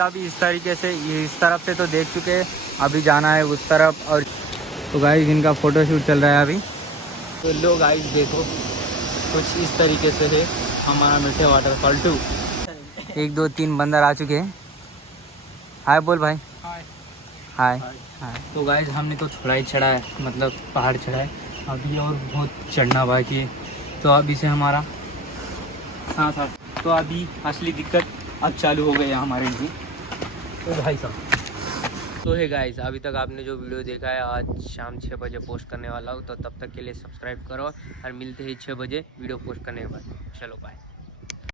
अभी इस तरीके से ये इस तरफ से तो देख चुके हैं, अभी जाना है उस तरफ। और तो गाइस इनका फ़ोटोशूट चल रहा है अभी। तो लो गाइस देखो कुछ इस तरीके से है हमारा मीठे वाटरफॉल 2। 1 2 3 बंदर आ चुके हैं। हाय बोल भाई। हाय हाय। तो गाइस हमने तो थोड़ा ही चढ़ा है, मतलब पहाड़ चढ़ा है, अभी और बहुत चढ़ना बाकी है। तो अभी से हमारा साथ हाँ तो अभी असली दिक्कत अब चालू हो गई है हमारे लिए। तो भाई साहब तो है गाइस, अभी तक आपने जो वीडियो देखा है आज शाम 6 बजे पोस्ट करने वाला हूँ, तो तब तक के लिए सब्सक्राइब करो और मिलते हैं 6 बजे वीडियो पोस्ट करने के बाद। चलो बाय।